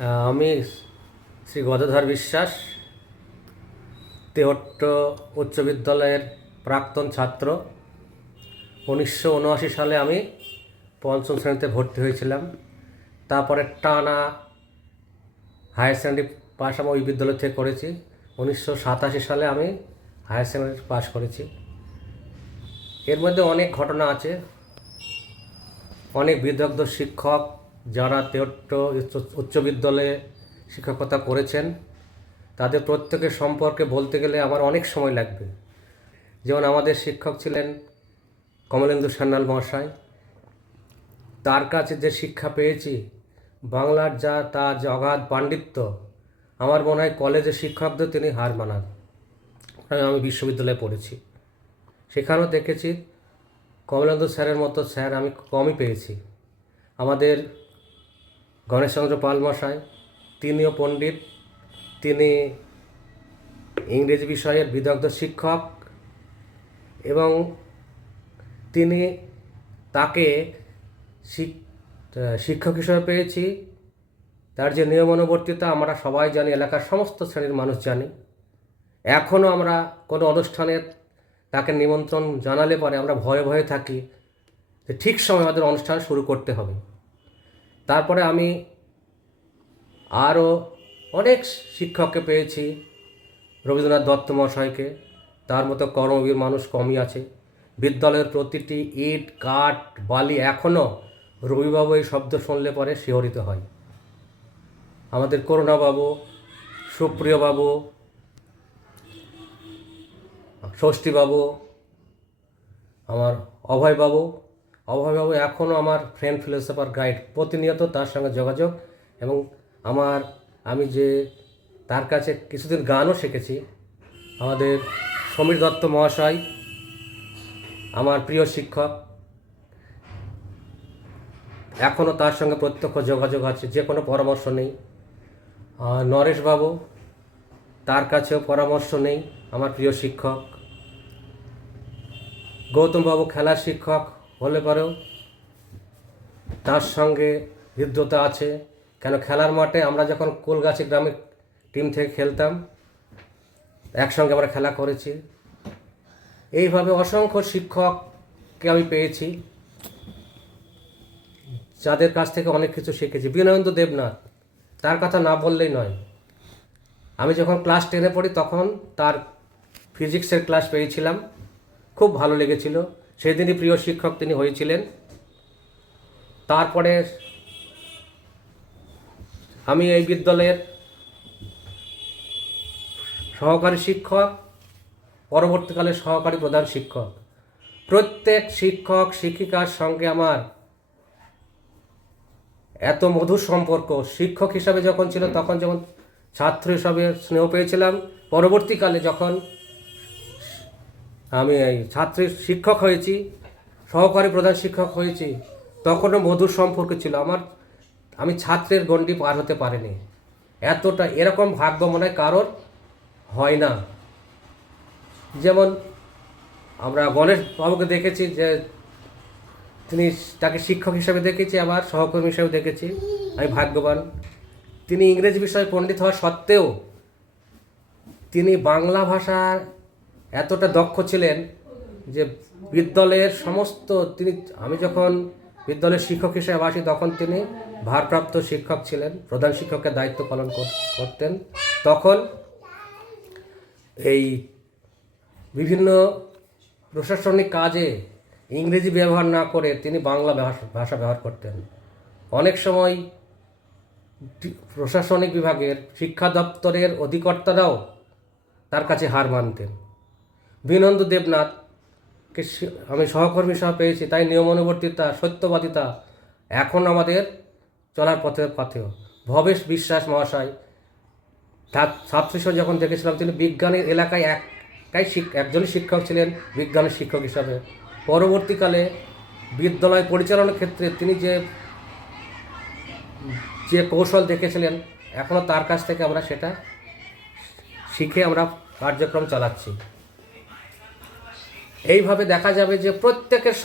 আমি শ্রী গদাধর বিশ্বাস, তেহট্ট উচ্চ বিদ্যালয়ের প্রাক্তন ছাত্র। 1979 সালে আমি পঞ্চম শ্রেণীতে ভর্তি হয়েছিলাম। তারপরে টানা হায়ার সেকেন্ডারি পাস আমি ওই বিদ্যালয় থেকে করেছি। 1987 সালে আমি হায়ার সেকেন্ডারি পাস করেছি। এর মধ্যে অনেক ঘটনা আছে। অনেক বিদগ্ধ শিক্ষক যারা তেহট্ট উচ্চ বিদ্যালয়ে শিক্ষকতা করেছেন, তাদের প্রত্যেকের সম্পর্কে বলতে গেলে আমার অনেক সময় লাগবে। যেমন আমাদের শিক্ষক ছিলেন কমলেন্দু সান্যাল মহাশয়। তার কাছে যে শিক্ষা পেয়েছি, বাংলার তার যে অগাধ পাণ্ডিত্য, আমার মনে হয় কলেজের শিক্ষকদের তিনি হার মানান। আমি বিশ্ববিদ্যালয়ে পড়েছি, সেখানেও দেখেছি কমলেন্দু স্যারের মতো স্যার আমি কমই পেয়েছি। আমাদের গণেশচন্দ্র পাল মশাই, তিনিও পণ্ডিত, তিনি ইংরেজি বিষয়ের বিদগ্ধ শিক্ষক এবং তিনি তাকে শিক্ষক হিসেবে পেয়েছি। তার যে নিয়মানুবর্তিতা আমরা সবাই জানি, এলাকার সমস্ত শ্রেণীর মানুষ জানি। এখনও আমরা কোনো অনুষ্ঠানে তাকে নিমন্ত্রণ জানালে পরে আমরা ভয়ে ভয়ে থাকি যে ঠিক সময় আমাদের অনুষ্ঠান শুরু করতে হবে। তারপরে আমি আরও অনেক শিক্ষককে পেয়েছি। রবীন্দ্রনাথ দত্ত মহাশয়কে, তার মতো কর্মবীর মানুষ কমই আছে। বিদ্যালয়ের প্রতিটি ইট কাঠ বালি এখনও রবিবাবু এই শব্দ শুনলে পরে শিহরিত হয়। আমাদের করুণাবাবু, সুপ্রিয়বাবু, ষষ্ঠীবাবু, আমার অভয়বাবু এখনও আমার ফ্রেন্ড ফিলোসফার গাইড। প্রতিনিয়ত তার সঙ্গে যোগাযোগ এবং আমি যে তার কাছে কিছুদিন গানও শিখেছি। আমাদের সমীর দত্ত মহাশয় আমার প্রিয় শিক্ষক, এখনও তার সঙ্গে প্রত্যক্ষ যোগাযোগ আছে, যে কোনো পরামর্শ নেই। নরেশবাবু, তার কাছেও পরামর্শ নেই, আমার প্রিয় শিক্ষক। গৌতমবাবু খেলার শিক্ষক হলে পরেও তার সঙ্গে হৃদ্যতা আছে। কেন, খেলার মাঠে আমরা যখন কুলগাছি গ্রামের টিম থেকে খেলতাম, একসঙ্গে আমরা খেলা করেছি। এইভাবে অসংখ্য শিক্ষককে আমি পেয়েছি, যাদের কাছ থেকে অনেক কিছু শিখেছি। বিনয়েন্দু দেবনাথ, তার কথা না বললেই নয়। আমি যখন ক্লাস 10-এ পড়ি তখন তার ফিজিক্সের ক্লাস পেয়েছিলাম, খুব ভালো লেগেছিল। সেদিনই প্রিয় শিক্ষক তিনি হয়েছিলেন। তারপরে আমি এই বিদ্যালয়ের সহকারী শিক্ষক, পরবর্তীকালে সহকারী প্রধান শিক্ষক। প্রত্যেক শিক্ষক শিক্ষিকার সঙ্গে আমার এত মধুর সম্পর্ক। শিক্ষক হিসাবে যখন ছিল তখন যেমন ছাত্র হিসাবে স্নেহ পেয়েছিলাম, পরবর্তীকালে যখন আমি এই ছাত্রীর শিক্ষক হয়েছি, সহকারী প্রধান শিক্ষক হয়েছি, তখনও মধুর সম্পর্ক ছিল আমার। আমি ছাত্রের গণ্ডি পার হতে পারিনি। এতটা এরকম ভাগ্য মনে হয় কারোর হয় না। যেমন আমরা গণেশ বাবুকে দেখেছি, যে তাকে শিক্ষক হিসেবে দেখেছি, আবার সহকর্মী হিসেবে দেখেছি। আমি ভাগ্যবান। তিনি ইংরেজি বিষয়ে পণ্ডিত হওয়া সত্ত্বেও তিনি বাংলা ভাষার এতটা দক্ষ ছিলেন যে বিদ্যালয়ের সমস্ত আমি যখন বিদ্যালয়ের শিক্ষক হিসেবে আসি তখন তিনি ভারপ্রাপ্ত শিক্ষক ছিলেন, প্রধান শিক্ষকের দায়িত্ব পালন করতেন। তখন এই বিভিন্ন প্রশাসনিক কাজে ইংরেজি ব্যবহার না করে তিনি বাংলা ভাষা ব্যবহার করতেন। অনেক সময় প্রশাসনিক বিভাগের শিক্ষা দপ্তরের অধিকর্তারাও তার কাছে হার মানতেন। বিনয়েন্দু দেবনাথকে আমি সহকর্মী হিসাবে পেয়েছি, তাই নিয়মানুবর্তিতা, সত্যবাদিতা এখন আমাদের চলার পথেও। ভবেশ বিশ্বাস মহাশয়, তার ছাত্র হিসেবে যখন দেখেছিলাম, তিনি বিজ্ঞানের এলাকায় একজনই শিক্ষক ছিলেন, বিজ্ঞানের শিক্ষক হিসাবে। পরবর্তীকালে বিদ্যালয় পরিচালনার ক্ষেত্রে তিনি যে কৌশল দেখেছিলেন, এখনও তার কাছ থেকে আমরা সেটা শিখে আমরা কার্যক্রম চালাচ্ছি। এইভাবে দেখা যাবে যে প্রত্যেকের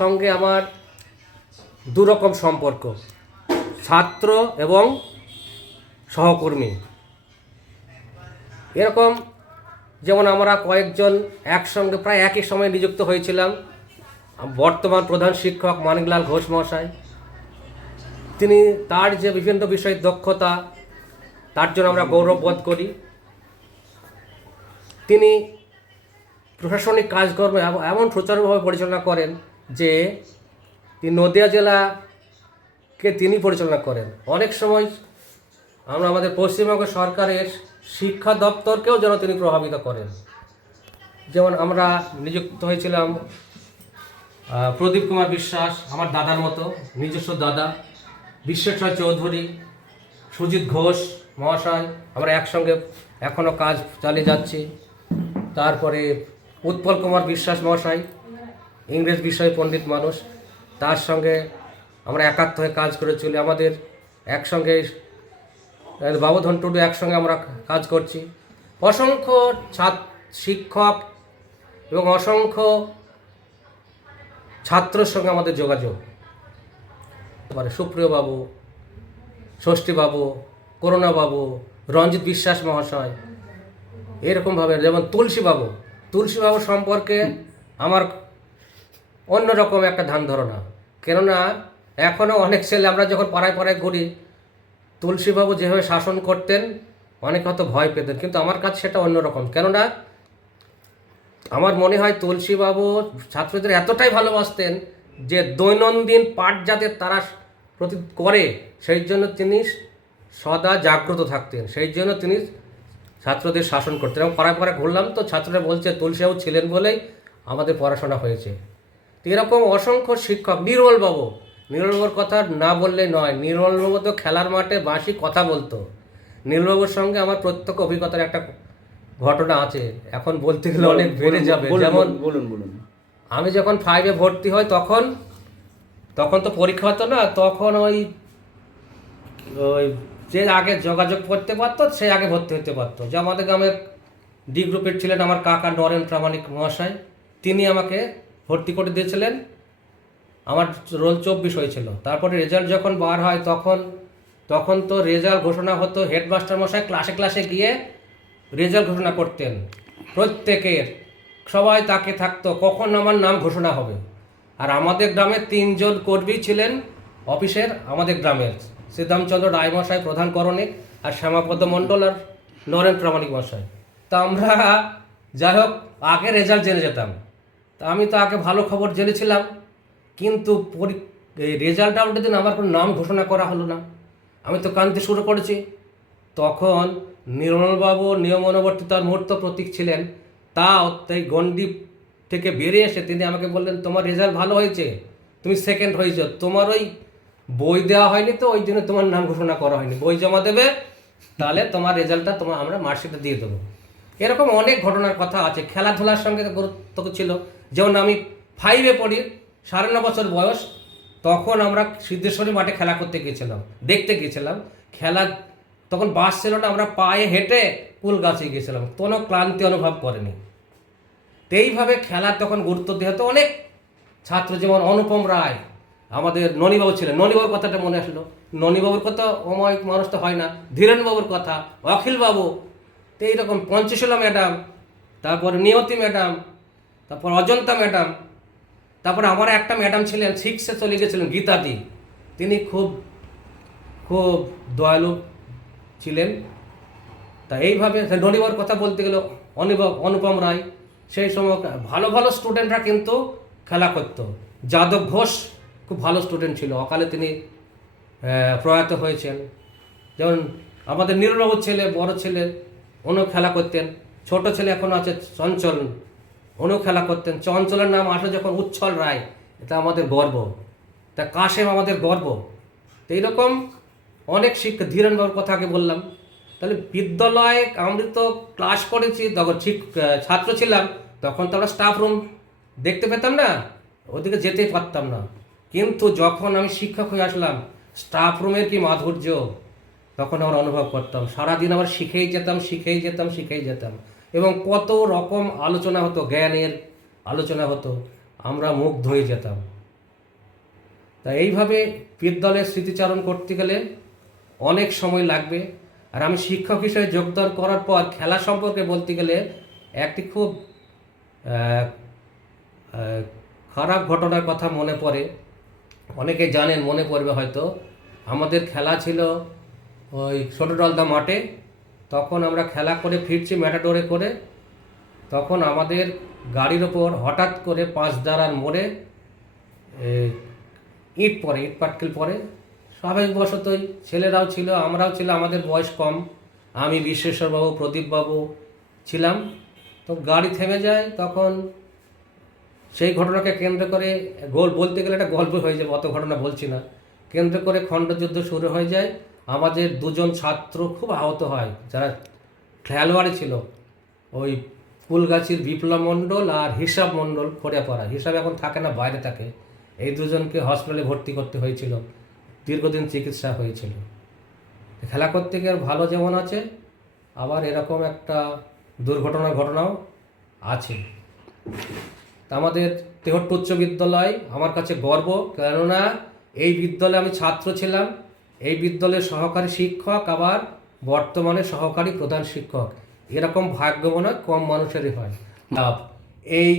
সঙ্গে আমার দুরকম সম্পর্ক, ছাত্র এবং সহকর্মী। এরকম যেমন আমরা কয়েকজন একসঙ্গে প্রায় একই সময়ে নিযুক্ত হয়েছিলাম। বর্তমান প্রধান শিক্ষক মানিকলাল ঘোষ মহাশয়, তিনি তার যে বিভিন্ন বিষয়ে দক্ষতা, তার জন্য আমরা গৌরব বোধ করি। তিনি প্রশাসনিক কাজকর্ম এমন সুচারুভাবে পরিচালনা করেন যে তিনি নদিয়া জেলাকে তিনি পরিচালনা করেন। অনেক সময় আমরা আমাদের পশ্চিমবঙ্গ সরকারের শিক্ষা দপ্তরকেও যেন তিনি প্রভাবিত করেন। যেমন আমরা নিযুক্ত হয়েছিলাম প্রদীপ কুমার বিশ্বাস, আমার দাদার মতো নিজস্ব দাদা, বিশ্বেশ্বর চৌধুরী, সুজিত ঘোষ মহাশয়, আমরা একসঙ্গে এখনও কাজ চালিয়ে যাচ্ছি। তারপরে উৎপল কুমার বিশ্বাস মহাশয়, ইংরেজ বিষয়ে পণ্ডিত মানুষ, তার সঙ্গে আমরা একাত্ম হয়ে কাজ করে চলি। আমাদের একসঙ্গে বাবুধন টুডু একসঙ্গে আমরা কাজ করছি। অসংখ্য শিক্ষক এবং অসংখ্য ছাত্রের সঙ্গে আমাদের যোগাযোগ। সুপ্রিয় বাবু, ষষ্ঠী বাবু, করুণা বাবু, রঞ্জিত বিশ্বাস মহাশয়, এরকমভাবে যেমন তুলসী বাবু সম্পর্কে আমার অন্যরকম একটা ধ্যান ধারণা। কেননা এখনও অনেক ছেলে, আমরা যখন পাড়ায় পাড়ায় ঘুরি, তুলসীবাবু যেভাবে শাসন করতেন অনেকে হয়তো ভয় পেতেন, কিন্তু আমার কাছে সেটা অন্যরকম। কেননা আমার মনে হয় তুলসীবাবু ছাত্রদের এতটাই ভালোবাসতেন যে দৈনন্দিন পাঠ যাতে তারা প্রতি করে সেই জন্য তিনি সদা জাগ্রত থাকতেন, সেই জন্য তিনি ছাত্রদের শাসন করতেন। এবং পাড়ায় পাড়ায় ঘুরলাম তো ছাত্ররা বলছে তুলসীবাবু ছিলেন বলেই আমাদের পড়াশোনা হয়েছে। তো এরকম অসংখ্য শিক্ষক, নির্মলবাবুর কথা না বললেই নয়। নির্মলবাবু তো খেলার মাঠে বাঁশি কথা বলতো। নির্মলবাবুর সঙ্গে আমার প্রত্যক্ষ অভিজ্ঞতার একটা ঘটনা আছে, এখন বলতে গেলে অনেক বেড়ে যাবে। যেমন বলুন। আমি যখন 5-এ ভর্তি হই তখন তো পরীক্ষা হতো না, তখন ওই যে আগে যোগাযোগ করতে পারতো সে আগে ভর্তি হতে পারতো। যে আমাদের গ্রামের ডি গ্রুপের ছিলেন আমার কাকা নরেন প্রামাণিক মহাশয়, তিনি আমাকে ভর্তি করে দিয়েছিলেন। আমার রোল 24 হয়েছিল। তারপরে রেজাল্ট যখন বার হয় তখন তো রেজাল্ট ঘোষণা হতো, হেডমাস্টার মশাই ক্লাসে গিয়ে রেজাল্ট ঘোষণা করতেন প্রত্যেকের, সবাই তাকে থাকতো কখন আমার নাম ঘোষণা হবে। আর আমাদের গ্রামে 3 জন কর্মী ছিলেন অফিসের, আমাদের গ্রামের শ্রীরামচন্দ্র রায় মশাই প্রধান করণিক, আর শ্যামাপদ মণ্ডল আর নরেন প্রামাণিক মশাই। তা আমরা যাই হোক আগে রেজাল্ট জেনে যেতাম। তা আমি তো আগে ভালো খবর জেনেছিলাম, কিন্তু রেজাল্ট আউটের দিন আমার কোনো নাম ঘোষণা করা হলো না। আমি তো কাঁদতে শুরু করেছি। তখন নির্মলবাবু নিয়মানুবর্তিতার মূর্ত প্রতীক ছিলেন, তাই গণ্ডি থেকে বেরিয়ে এসে তিনি আমাকে বললেন, তোমার রেজাল্ট ভালো হয়েছে, তুমি সেকেন্ড হয়েছ, তোমার ওই বই দেওয়া হয়নি তো ওই জন্য তোমার নাম ঘোষণা করা হয়নি, বই জমা দেবে, তাহলে তোমার রেজাল্টটা আমরা মার্কশিটে দিয়ে দেবো। এরকম অনেক ঘটনার কথা আছে। খেলাধুলার সঙ্গে গুরুত্ব ছিল। যেমন আমি 5-এ পড়ি, 9.5 বছর বয়স, তখন আমরা সিদ্ধেশ্বরী মাঠে খেলা করতে গিয়েছিলাম, দেখতে গিয়েছিলাম খেলা। তখন বাস ছিল না, আমরা পায়ে হেঁটে কুল গাছে গিয়েছিলাম, কোনো ক্লান্তি অনুভব করেনি। তো এইভাবে খেলার তখন গুরুত্ব দেওয়া হতো। অনেক ছাত্র, যেমন অনুপম রায়, আমাদের ননীবাবু ছিলেন, ননীবাবুর কথাটা মনে আসলো। ননীবাবুর কথা অময় মানুষ তো হয় না, ধীরেনবাবুর কথা, অখিলবাবু, তো এইরকম পঞ্চশীলা ম্যাডাম, তারপরে নিয়তি ম্যাডাম, তারপর অজন্তা ম্যাডাম, তারপরে আমার একটা ম্যাডাম ছিলেন 6-এ চলে গেছিলেন, গীতাদি, তিনি খুব খুব দয়ালু ছিলেন। তা এইভাবে ননীবাবুর কথা বলতে গেল, অনুপম রায়, সেই সময় ভালো ভালো স্টুডেন্টরা কিন্তু খেলা করতো। যাদব ঘোষ খুব ভালো স্টুডেন্ট ছিল, অকালে তিনি প্রয়াত হয়েছেন। যেমন আমাদের নীলবাবুর ছেলে, বড় ছেলে, উনিও খেলা করতেন। ছোট ছেলে এখন আছে চঞ্চল, উনিও খেলা করতেন। চঞ্চলের নাম আসলে যখন উচ্ছল রায়, এটা আমাদের গর্ব। তা কাশেম আমাদের গর্ব। তো এইরকম অনেক শিক্ষা, ধীরেনবাবুর কথা আগে বললাম। তাহলে বিদ্যালয়ে আমরা তো ক্লাস করেছি, তখন ছাত্র ছিলাম, তখন তো আমরা স্টাফ রুম দেখতে পেতাম না, ওদিকে যেতেই পারতাম না। কিন্তু যখন আমি শিক্ষক হয়ে আসলাম, স্টাফ রুমের কি মাধুর্য তখন আমরা অনুভব করতাম। সারাদিন আবার শিখেই যেতাম এবং কত রকম আলোচনা হতো, জ্ঞানের আলোচনা হতো, আমরা মুগ্ধ হয়ে যেতাম। তা এইভাবে বিদ্যালয়ের স্মৃতিচারণ করতে গেলে অনেক সময় লাগবে। আর আমি শিক্ষক হিসেবে যোগদান করার পর খেলা সম্পর্কে বলতে গেলে একটি খুব আহ, আহ, খারাপ ঘটনার কথা মনে পড়ে। অনেকে জানেন, মনে পড়বে হয়তো। আমাদের খেলা ছিল ওই ছোটডলদা মাঠে। তখন আমরা খেলা করে ফিরছি ম্যাটাডোরে করে। তখন আমাদের গাড়ির ওপর হঠাৎ করে 5 দাঁড়ার মোড়ে এ, ইট পাটকেল পড়ে। স্বাভাবিকবশতই ছেলেরাও ছিল, আমরাও ছিল, আমাদের বয়স কম। আমি বিশ্বেশ্বরবাবু, প্রদীপবাবু ছিলাম। তো গাড়ি থেমে যায়। তখন সেই ঘটনাকে কেন্দ্র করে বলতে গেলে একটা গল্প হয়ে যাবে, অত ঘটনা বলছি না। কেন্দ্র করে খণ্ডযুদ্ধ শুরু হয়ে যায়। আমাদের 2জন ছাত্র খুব আহত হয়, যারা খেলোয়াড়ি ছিল। ওই ফুলগাছির বিপ্লব মণ্ডল আর হিসাব মণ্ডল, খড়িয়াপাড়া। হিসাব এখন থাকে না, বাইরে থাকে। এই 2জনকে হসপিটালে ভর্তি করতে হয়েছিল, দীর্ঘদিন চিকিৎসা হয়েছিল। খেলা করতে গিয়ে ভালো যেমন আছে, আবার এরকম একটা দুর্ঘটনার ঘটনাও আছে। তা আমাদের তেহট্ট উচ্চ বিদ্যালয় আমার কাছে গর্ব, কেননা এই বিদ্যালয়ে আমি ছাত্র ছিলাম। এই বিদ্যালয়ের সহকারী শিক্ষক, আবার বর্তমানে সহকারী প্রধান শিক্ষক। এরকম ভাগ্য মনে হয় কম মানুষেরই হয়। এই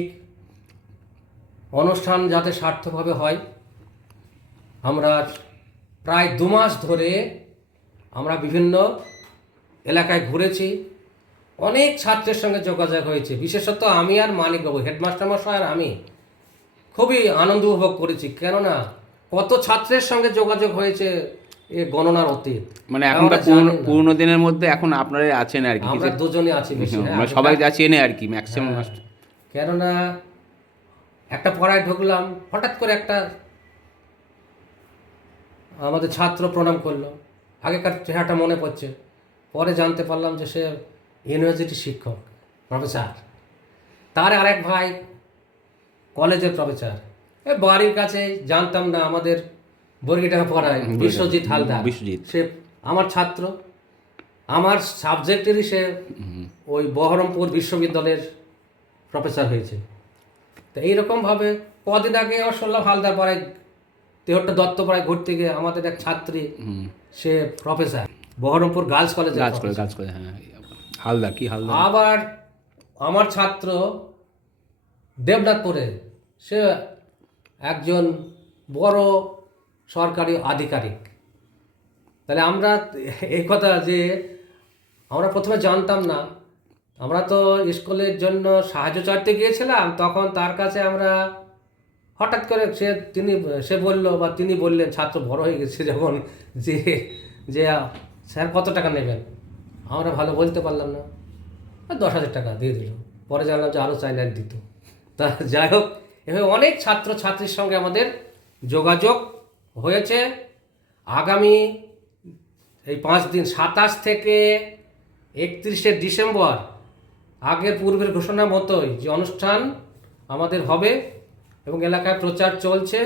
অনুষ্ঠান যাতে সার্থকভাবে হয়, আমরা প্রায় 2 মাস ধরে আমরা বিভিন্ন এলাকায় ঘুরেছি। অনেক ছাত্রের সঙ্গে যোগাযোগ হয়েছে, বিশেষত আমি আর মানিকবাবু, হেডমাস্টার মশাই আর আমি খুবই আনন্দ উপভোগ করেছি। কেননা কত ছাত্রের সঙ্গে যোগাযোগ হয়েছে এ গণনার অতীত। মানে এখন পূর্ণ দিনের মধ্যে এখন আপনারা আছেন আর কি, আমরা 2জনই আছি বেশি। মানে সবাই চেনে আর কি ম্যাক্সিমাম। কেননা একটা পড়ায় ঢুকলাম, হঠাৎ করে একটা আমাদের ছাত্র প্রণাম করলো। আগেকার চেহারাটা মনে পড়ছে, পরে জানতে পারলাম যে সে ইউনিভার্সিটি শিক্ষক, প্রফেসর। তার আরেক ভাই কলেজের প্রফেসর। বাড়ির কাছে, জানতাম না, আমাদের বর্গিটাকে পড়ায় বিশ্বজিৎ হালদার। সে আমার ছাত্র, আমার সাবজেক্টেরই সে ওই বহরমপুর বিশ্ববিদ্যালয়ের প্রফেসর হয়েছে। তো এইরকমভাবে কদিন আগে শুনলাম হালদার পাড়ায়, তেহট্ট দত্তপাড়ায় ঘুরতে গিয়ে আমাদের এক ছাত্রী, সে প্রফেসর বহরমপুর গার্লস কলেজে। হালদার কি হালদার। আবার আমার ছাত্র দেবনাথপুরে, সে একজন বড় সরকারি আধিকারিক। তাহলে আমরা এই কথা যে আমরা প্রথমে জানতাম না। আমরা তো স্কুলের জন্য সাহায্য চাইতে গিয়েছিলাম, তখন তার কাছে আমরা হঠাৎ করে সে বলল, বা তিনি বললেন, ছাত্র বড় হয়ে গেছে যখন, যে যে স্যার কত টাকা নেবেন। আমরা ভালো বলতে পারলাম না, 10,000 টাকা দিয়ে দিল। পরে জানলাম যে আরও চাইলে দিত। তা যাই হোক, এভাবে অনেক ছাত্র ছাত্রীর সঙ্গে আমাদের যোগাযোগ হয়েছে। আগামী এই 5 দিন, 27 থেকে 31শে ডিসেম্বর, আগের পূর্বের ঘোষণা মতোই যে অনুষ্ঠান আমাদের হবে এবং এলাকায় প্রচার চলছে।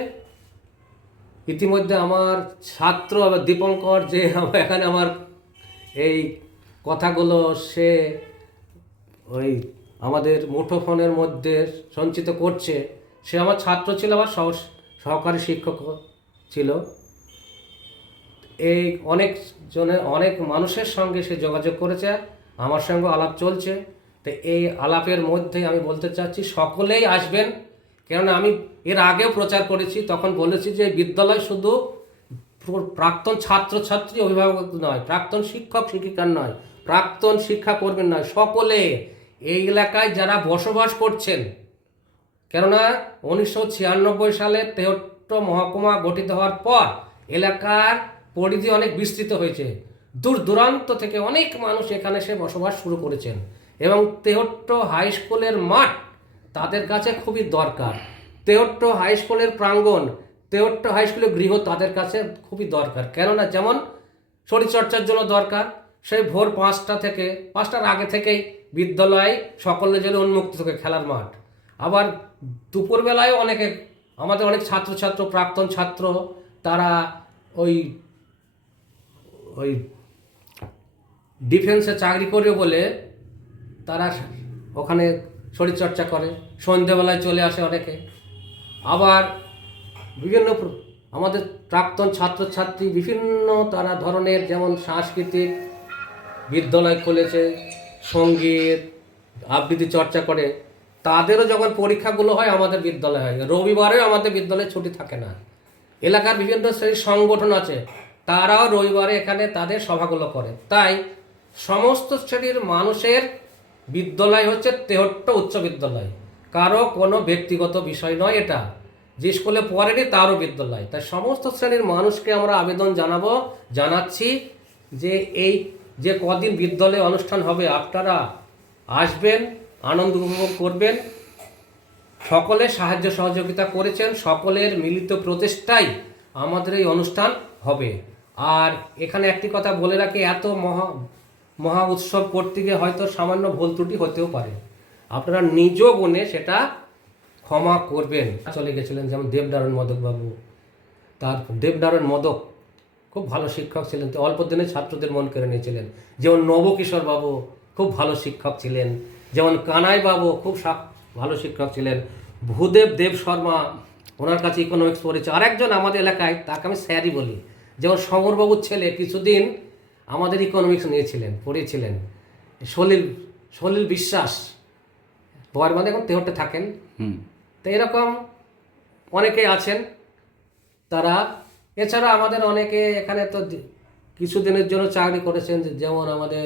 ইতিমধ্যে আমার ছাত্র দীপঙ্কর, যে এখানে আমার এই কথাগুলো সে ওই আমাদের মুঠোফোনের মধ্যে সঞ্চিত করছে, সে আমার ছাত্র ছিল, আবার সহকারী শিক্ষক ছিল। এই অনেক মানুষের সঙ্গে সে যোগাযোগ করেছে, আমার সঙ্গে আলাপ চলছে। তো এই আলাপের মধ্যে আমি বলতে চাচ্ছি, সকলেই আসবেন। কেননা আমি এর আগেও প্রচার করেছি, তখন বলেছি যে বিদ্যালয় শুধু প্রাক্তন ছাত্রছাত্রী, অভিভাবক নয়, প্রাক্তন শিক্ষক শিক্ষিকার নয়, প্রাক্তন শিক্ষাকর্মীর নয়, সকলে এই এলাকায় যারা বসবাস করছেন। কেননা 1996 সালে তেহট্ট মহকুমা গঠিত হওয়ার পর এলাকার পরিধি অনেক বিস্তৃত হয়েছে। দূর দূরান্ত থেকে অনেক মানুষ এখানে এসে বসবাস শুরু করেছেন, এবং তেহট্ট হাই স্কুলের মাঠ তাদের কাছে খুবই দরকার। তেহট্ট হাই স্কুলের প্রাঙ্গণ, তেহট্ট হাই স্কুলের গৃহ তাদের কাছে খুবই দরকার। কেননা যেমন শরীরচর্চার জন্য দরকার, সেই ভোর 5টা থেকে 5টার আগে থেকেই বিদ্যালয় সকলের জন্য উন্মুক্ত থাকে, খেলার মাঠ। আবার দুপুরবেলায় আমাদের অনেক ছাত্রছাত্র, প্রাক্তন ছাত্র, তারা ওই ডিফেন্সে চাকরি করে বলে তারা ওখানে শরীরচর্চা করে, সন্ধ্যেবেলায় চলে আসে অনেকে। আবার বিভিন্ন আমাদের প্রাক্তন ছাত্রছাত্রী বিভিন্ন তারা ধরনের, যেমন সাংস্কৃতিক বিদ্যালয় খুলেছে, সঙ্গীত আবৃত্তি চর্চা করে, তাদেরও যখন পরীক্ষাগুলো হয় আমাদের বিদ্যালয় হয়, রবিবারেও আমাদের বিদ্যালয়ে ছুটি থাকে না। এলাকার বিভিন্ন শ্রেণীর সংগঠন আছে, তারাও রবিবারে এখানে তাদের সভাগুলো করে। তাই সমস্ত শ্রেণীর মানুষের বিদ্যালয় হচ্ছে তেহট্ট উচ্চ বিদ্যালয়, কারো কোনো ব্যক্তিগত বিষয় নয় এটা। যে স্কুলে পড়েনি তারও বিদ্যালয়। তাই সমস্ত শ্রেণীর মানুষকে আমরা আবেদন জানাচ্ছি যে এই যে কদিন বিদ্যালয়ে অনুষ্ঠান হবে আপনারা আসবেন, আনন্দ উপভোগ করবেন। সকলে সাহায্য সহযোগিতা করেছেন, সকলের মিলিত প্রচেষ্টায় আমাদের এই অনুষ্ঠান হবে। আর এখানে একটি কথা বলে রাখি, এত মহা উৎসব করতে গিয়ে হয়তো সামান্য ভুল ত্রুটি হতেও পারে, আপনারা নিজ গুণে সেটা ক্ষমা করবেন। চলে গেছিলেন যেমন দেবনারায়ণ মদক বাবু, তার দেবনারায়ণ মদক খুব ভালো শিক্ষক ছিলেন, তো অল্প দিনে ছাত্রদের মন কেড়ে নিয়েছিলেন। যেমন নবকিশোর বাবু খুব ভালো শিক্ষক ছিলেন, যেমন কানাই বাবু খুব ভালো শিক্ষক ছিলেন, ভূদেব দেব শর্মা, ওনার কাছে ইকোনমিক্স পড়েছে। আরেকজন আমাদের এলাকায়, তাকে আমি স্যারই বলি, যেমন সমরবাবুর ছেলে কিছুদিন আমাদের ইকোনমিক্স নিয়েছিলেন, পড়িয়েছিলেন, সলিল বিশ্বাস, বর্মানে এখন তেহট্টে থাকেন। তো এরকম অনেকেই আছেন তারা। এছাড়া আমাদের অনেকে এখানে তো কিছুদিনের জন্য চাকরি করেছেন, যেমন আমাদের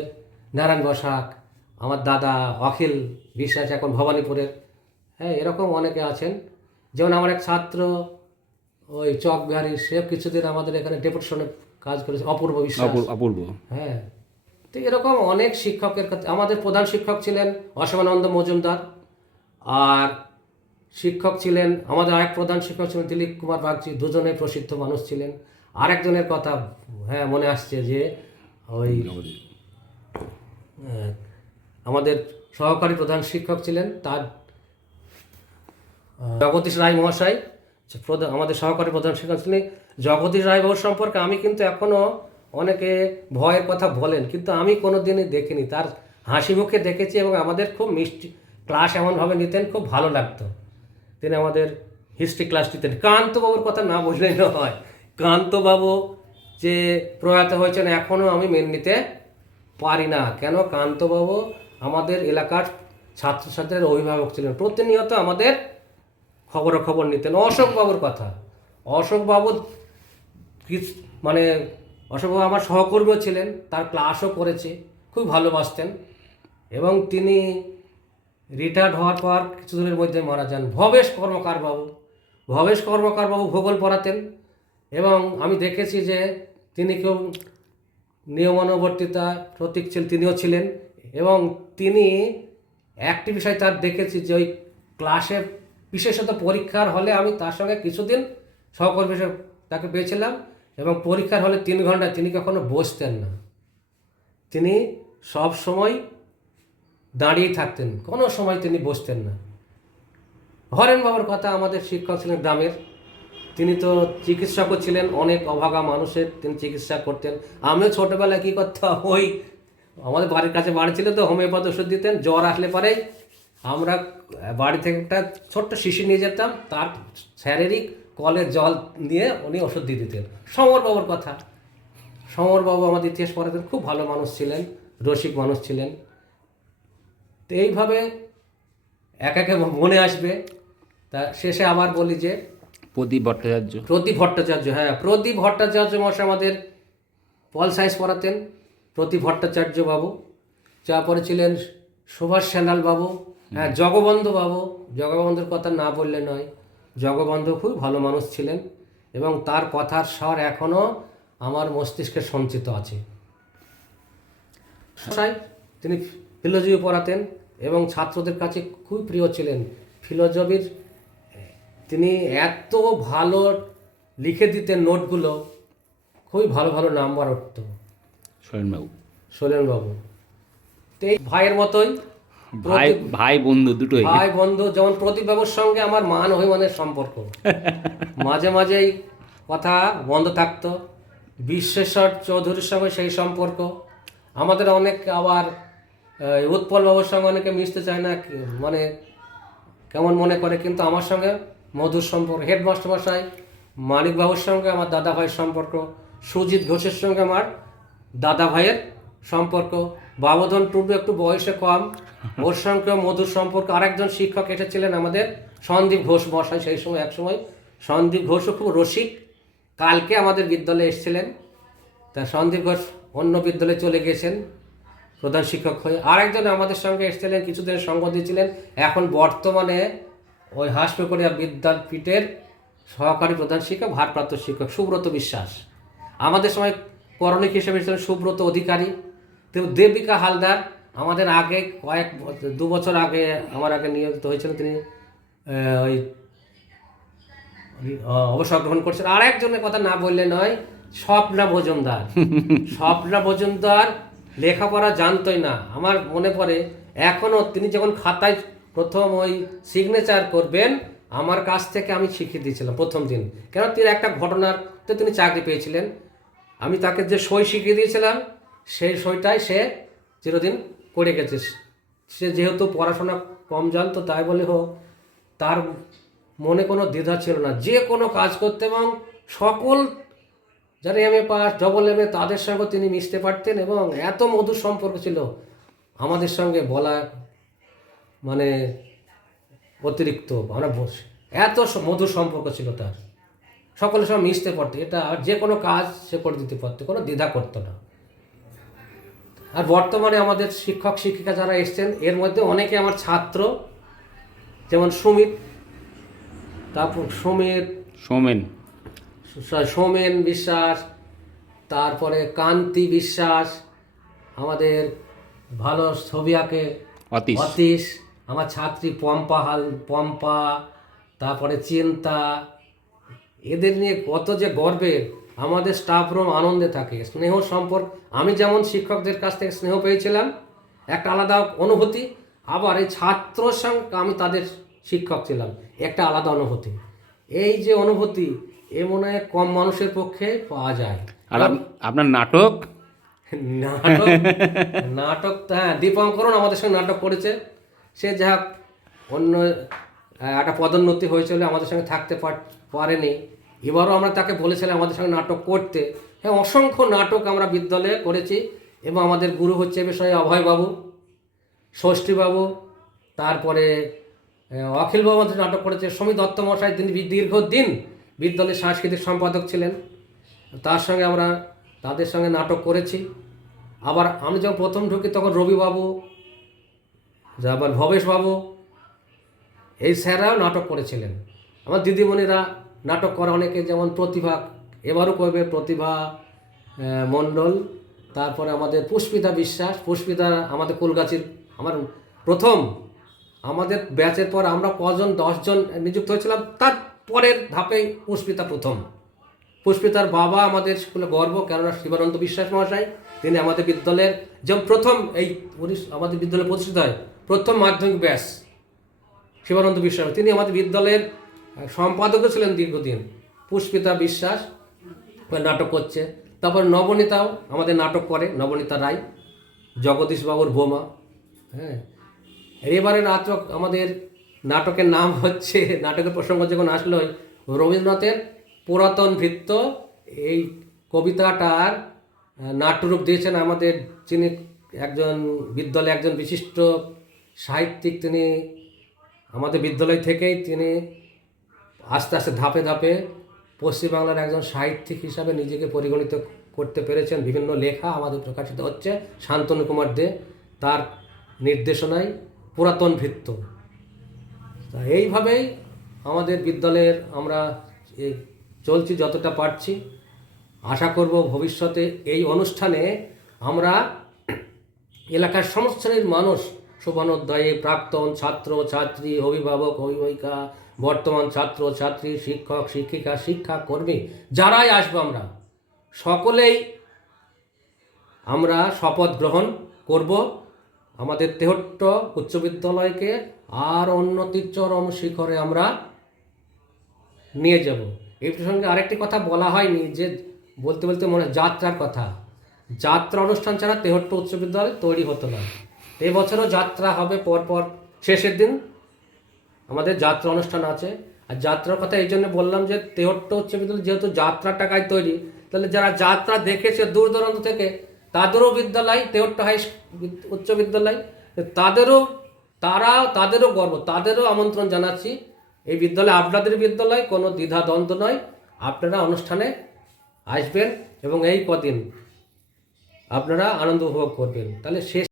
নারায়ণ বসাক, আমার দাদা অখিল বিশ্বাস এখন ভবানীপুরের। হ্যাঁ, এরকম অনেকে আছেন। যেমন আমার এক ছাত্র ওই চক বিহারি, সে কিছুদিন আমাদের এখানে ডেপুটেশনে কাজ করেছে, অপূর্ব বিশ্বাস। অপূর্ব। হ্যাঁ, তো এরকম অনেক শিক্ষকের কাছে। আমাদের প্রধান শিক্ষক ছিলেন অসমানন্দ মজুমদার, আর শিক্ষক ছিলেন আমাদের আরেক প্রধান শিক্ষক ছিলেন দিলীপ কুমার বাগচি, দুজনেই প্রসিদ্ধ মানুষ ছিলেন। আরেকজনের কথা হ্যাঁ মনে আসছে যে ওই আমাদের সহকারী প্রধান শিক্ষক ছিলেন, তার জগদীশ রায় মহাশয় আমাদের সহকারী প্রধান শিক্ষক ছিলেন। জগদীশ রায়বাবুর সম্পর্কে আমি কিন্তু এখনও, অনেকে ভয়ের কথা বলেন, কিন্তু আমি কোনো দিনই দেখিনি, তার হাসি মুখে দেখেছি এবং আমাদের খুব মিষ্টি ক্লাস এমনভাবে নিতেন, খুব ভালো লাগতো। তিনি আমাদের হিস্ট্রি ক্লাস নিতেন। কান্তবাবুর কথা না বললেই নয়, কান্তবাবু যে প্রয়াত হয়েছেন এখনও আমি মেনে নিতে পারি না। কেন? কান্তবাবু আমাদের এলাকার ছাত্রছাত্রীদের অভিভাবক ছিলেন, প্রতিনিয়ত আমাদের খবরাখবর নিতেন। অশোকবাবুর কথা, অশোকবাবু অশোকবাবু আমার সহকর্মীও ছিলেন, তার ক্লাসও করেছে, খুব ভালোবাসতেন। এবং তিনি রিটায়ার্ড হওয়ার পর কিছুদিনের মধ্যে মারা যান। ভবেশ কর্মকার বাবু ভূগোল পড়াতেন, এবং আমি দেখেছি যে তিনি কেউ নিয়মানুবর্তিতা প্রতীক ছিলেন, তিনিও ছিলেন। এবং তিনি একটি বিষয় তার দেখেছি যে ওই ক্লাসে, বিশেষত পরীক্ষার হলে আমি তার সঙ্গে কিছুদিন সহকর্মী হিসেবে তাকে পেয়েছিলাম, এবং পরীক্ষার হলে 3 ঘন্টা তিনি কখনো বসতেন না, তিনি সব সময় দাঁড়িয়ে থাকতেন, কোনো সময় তিনি বসতেন না। হরেন বাবুর কথা, আমাদের শিক্ষক ছিলেন গ্রামের, তিনি তো চিকিৎসকও ছিলেন, অনেক অভাগা মানুষের তিনি চিকিৎসা করতেন। আমিও ছোটোবেলায় কী করতাম, ওই আমাদের বাড়ির কাছে বাড়ি ছিল তো, হোমিওপ্যাথি ওষুধ দিতেন। জ্বর আসলে পরেই আমরা বাড়ি থেকে একটা ছোট্ট শিশি নিয়ে যেতাম, তার শারীরিক কলের জল দিয়ে উনি ওষুধ দিয়ে দিতেন। সমরবাবুর কথা, সমরবাবু আমাদের ইতিহাস পড়াতেন, খুব ভালো মানুষ ছিলেন, রসিক মানুষ ছিলেন। তো এইভাবে এক একে মনে আসবে। তা শেষে আবার বলি যে প্রদীপ ভট্টাচার্য, হ্যাঁ, প্রদীপ ভট্টাচার্য মশাই আমাদের পল সায়েন্স পড়াতেন। প্রদীপ ভট্টাচার্য বাবু। তারপরে ছিলেন সুভাষ সান্যাল বাবু, হ্যাঁ, জগবন্ধুর কথা না বললে নয়। জগবন্ধু খুব ভালো মানুষ ছিলেন, এবং তার কথার স্বর এখনও আমার মস্তিষ্কে সঞ্চিত আছে। তিনি ফিলোজফি পড়াতেন এবং ছাত্রদের কাছে খুব প্রিয় ছিলেন। ফিলোজফির তিনি এত ভালো লিখে দিতেন নোটগুলো, খুবই ভালো ভালো নাম্বার উঠত। সোলেনবাবু তো এই ভাইয়ের মতোই, ভাই বন্ধু। যেমন প্রদীপবাবুর সঙ্গে আমার মান অভিমানের সম্পর্ক, মাঝে মাঝেই কথা বন্ধ থাকতো। বিশ্বেশ্বর চৌধুরীর সঙ্গে সেই সম্পর্ক আমাদের অনেক। আবার উৎপল বাবুর সঙ্গে অনেকে মিশতে চায় না, মানে কেমন মনে করে, কিন্তু আমার সঙ্গে মধুর সম্পর্ক। হেডমাস্টার মশাই মানিক বাবুর সঙ্গে আমার দাদা ভাইয়ের সম্পর্ক, সুজিত ঘোষের সঙ্গে আমার দাদা ভাইয়ের সম্পর্ক। বাবুধন টুডু একটু বয়সে কম, ওর সঙ্গে মধুর সম্পর্ক। আরেকজন শিক্ষক এসেছিলেন আমাদের সন্দীপ ঘোষ মশাই, সেই সময় একসময় সন্দীপ ঘোষও খুব রসিক, কালকে আমাদের বিদ্যালয়ে এসেছিলেন। তা সন্দীপ ঘোষ অন্য বিদ্যালয়ে চলে গেছেন প্রধান শিক্ষক হয়ে। আরেকজন আমাদের সঙ্গে এসেছিলেন, কিছুদিন সঙ্গ দিয়েছিলেন, এখন বর্তমানে ওই হাসপাকুড়িয়া বিদ্যাপীঠের সহকারী প্রধান শিক্ষক, ভারপ্রাপ্ত শিক্ষক সুব্রত বিশ্বাস। আমাদের সময় করণিক হিসেবে ছিলেন সুব্রত অধিকারী। তো দেবিকা হালদার আমাদের আগে দু বছর আগে আমার আগে নিয়োজিত হয়েছিলেন, তিনি ওই অবসর গ্রহণ করছেন। আর একজনের কথা না বললে নয়, স্বপ্না মজুমদার। স্বপ্না মজুমদার লেখাপড়া জানতোই না, আমার মনে পড়ে এখনও। তিনি যখন খাতায় প্রথম ওই সিগনেচার করবেন, আমার কাছ থেকে আমি শিখিয়ে দিয়েছিলাম প্রথম দিন, কেন তিনি একটা ঘটনার তো তিনি চাকরি পেয়েছিলেন। আমি তাকে যে সই শিখিয়ে দিয়েছিলাম, সেই সইটাই সে চিরদিন করে গেছে। সে যেহেতু পড়াশোনা কম জানতো, তাই বলে হোক, তার মনে কোনো দ্বিধা ছিল না, যে কোনো কাজ করতে, এবং সকল যারা M A pass, double M A, তাদের সঙ্গে তিনি মিশতে পারতেন, এবং এত মধুর সম্পর্ক ছিল আমাদের সঙ্গে, বলা মানে অতিরিক্ত। আমরা এত মধুর সম্পর্ক ছিল তার, সকলের সঙ্গে মিশতে পারতো, এটা আর যে কোনো কাজ সে করে দিতে পারতো, কোনো দ্বিধা করতো না। আর বর্তমানে আমাদের শিক্ষক শিক্ষিকা যারা এসছেন, এর মধ্যে অনেকে আমার ছাত্র, যেমন সুমিত, তারপর সৌমেন বিশ্বাস, তারপরে কান্তি বিশ্বাস, আমাদের ভালো ছবি আঁকে অতীশ, আমার ছাত্রী পম্পা, তারপরে চিন্তা। এদের নিয়ে কত যে গর্বের, আমাদের স্টাফ রুম আনন্দে থাকে, স্নেহ সম্পর্ক। আমি যেমন শিক্ষকদের কাছ থেকে স্নেহ পেয়েছিলাম, একটা আলাদা অনুভূতি, আবার এই ছাত্রর সঙ্গে আমি তাদের শিক্ষক ছিলাম, একটা আলাদা অনুভূতি। এই যে অনুভূতি, এ মনে হয় কম মানুষের পক্ষে পাওয়া যায়। আর আপনার নাটক নাটক নাটক হ্যাঁ, দীপঙ্করণ আমাদের সঙ্গে নাটক করেছে। সে যা অন্য একটা পদোন্নতি হয়েছিল, আমাদের সঙ্গে থাকতে পারেনি। এবারও আমরা তাকে বলেছিলাম আমাদের সঙ্গে নাটক করতে। হ্যাঁ, অসংখ্য নাটক আমরা বিদ্যালয়ে করেছি, এবং আমাদের গুরু হচ্ছে এ বিষয়ে অভয়বাবু, ষষ্ঠীবাবু, তারপরে অখিলবাবু আমাদের নাটক করেছে। সমী দত্ত মশাই, তিনি দীর্ঘদিন বিদ্যালয়ের সাংস্কৃতিক সম্পাদক ছিলেন, তার সঙ্গে আমরা তাদের সঙ্গে নাটক করেছি। আবার আমি যখন প্রথম ঢুকি, তখন রবিবাবু, আবার ভবেশবাবু, এই স্যাররাও নাটক করেছিলেন। আমার দিদিমণিরা নাটক করে অনেকে, যেমন প্রতিভা, এবারও করবে প্রতিভা মণ্ডল, তারপরে আমাদের পুষ্পিতা বিশ্বাস। পুষ্পিতা আমাদের কুলগাছির, আমার প্রথম, আমাদের ব্যাচের পর আমরা কজন 10 জন নিযুক্ত হয়েছিলাম, তার পরের ধাপেই পুষ্পিতা প্রথম। পুষ্পিতার বাবা আমাদের স্কুলে গর্ব, কেননা শিবানন্দ বিশ্বাস মহাশয়, তিনি আমাদের বিদ্যালয়ের যেমন প্রথম, এই আমাদের বিদ্যালয়ে প্রতিষ্ঠিত হয় প্রথম মাধ্যমিক ব্যাস শিবানন্দ বিশ্বাস, তিনি আমাদের বিদ্যালয়ের সম্পাদকও ছিলেন দীর্ঘদিন। পুষ্পিতা বিশ্বাস নাটক করছে। তারপর নবনীতাও আমাদের নাটক করে, নবনীতা রায়, জগদীশবাবুর বোমা। হ্যাঁ, এবারে নাটক, আমাদের নাটকের নাম হচ্ছে, নাটকের প্রসঙ্গ যখন আসলো, রবীন্দ্রনাথের পুরাতন ভৃত্য। এই কবিতাটার নাট্যরূপ দিয়েছেন আমাদের, যিনি একজন বিদ্যালয়ে একজন বিশিষ্ট সাহিত্যিক, তিনি আমাদের বিদ্যালয় থেকেই তিনি আস্তে আস্তে ধাপে ধাপে পশ্চিমবাংলার একজন সাহিত্যিক হিসাবে নিজেকে পরিগণিত করতে পেরেছেন। বিভিন্ন লেখা আমাদের প্রকাশিত হচ্ছে, শান্তনু কুমার দে, তার নির্দেশনায় পুরাতন ভৃত্য। এইভাবেই আমাদের বিদ্যালয়ের আমরা চলছি যতটা পারছি। আশা করব ভবিষ্যতে এই অনুষ্ঠানে আমরা এলাকার সমস্ত শ্রেণীর মানুষ, শুভানোধ্যায়ী, প্রাক্তন ছাত্র ছাত্রী, অভিভাবক অভিভাবিকা, বর্তমান ছাত্র ছাত্রী, শিক্ষক শিক্ষিকা, শিক্ষাকর্মী, যারাই আসবো, আমরা সকলেই আমরা শপথ গ্রহণ করব আমাদের তেহট্ট উচ্চ বিদ্যালয়কে আর উন্নতির চরম শিখরে আমরা নিয়ে যাব। এই প্রসঙ্গে আরেকটি কথা বলা হয়নি, যে বলতে বলতে মনে যাত্রার কথা। যাত্রা অনুষ্ঠান ছাড়া তেহট্ট উচ্চ বিদ্যালয় তৈরি হতো না। এবছরও যাত্রা হবে, পরপর শেষের দিন আমাদের যাত্রা অনুষ্ঠান আছে। আর যাত্রার কথা এই জন্য বললাম যে তেহট্ট উচ্চ বিদ্যালয় যেহেতু যাত্রার টাকায় তৈরি, তাহলে যারা যাত্রা দেখেছে দূর দূরান্ত থেকে, তাদেরও বিদ্যালয় তেওট্ট উচ্চ বিদ্যালয়, তাদেরও গর্ব, তাদেরও আমন্ত্রণ জানাচ্ছি। এই বিদ্যালয় আপনাদের বিদ্যালয়, কোনো দ্বিধা দ্বন্দ্ব নয়। আপনারা অনুষ্ঠানে আসবেন এবং এই কদিন আপনারা আনন্দ উপভোগ করবেন। তাহলে শেষ